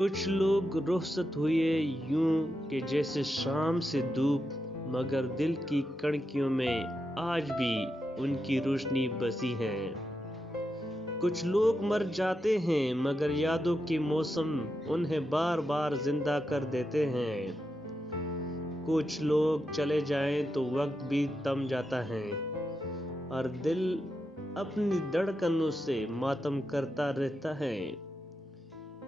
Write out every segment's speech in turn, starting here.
कुछ लोग रुखसत हुए यूं कि जैसे शाम से धूप, मगर दिल की कड़कियों में आज भी उनकी रोशनी बसी है। कुछ लोग मर जाते हैं मगर यादों के मौसम उन्हें बार बार जिंदा कर देते हैं। कुछ लोग चले जाएं तो वक्त भी थम जाता है और दिल अपनी धड़कनों से मातम करता रहता है।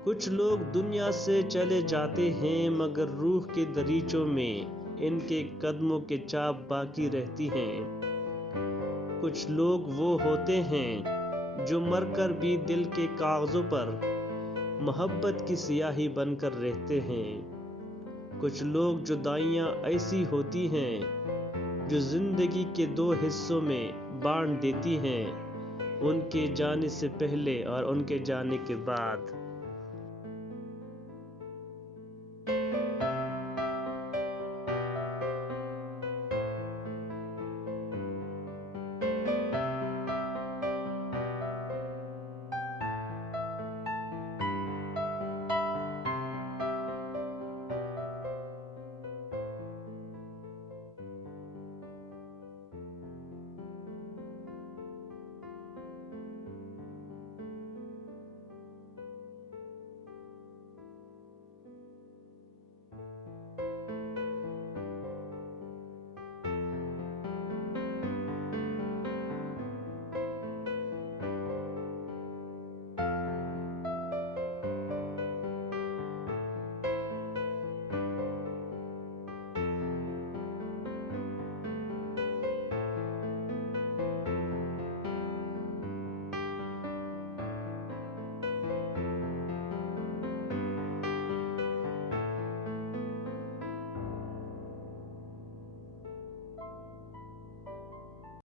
कुछ लोग दुनिया से चले जाते हैं मगर रूह के दरीचों में इनके कदमों के छाप बाकी रहती हैं। कुछ लोग वो होते हैं जो मरकर भी दिल के कागजों पर मोहब्बत की स्याही बनकर रहते हैं। कुछ लोग जुदाइयां ऐसी होती हैं जो जिंदगी के दो हिस्सों में बांट देती हैं, उनके जाने से पहले और उनके जाने के बाद।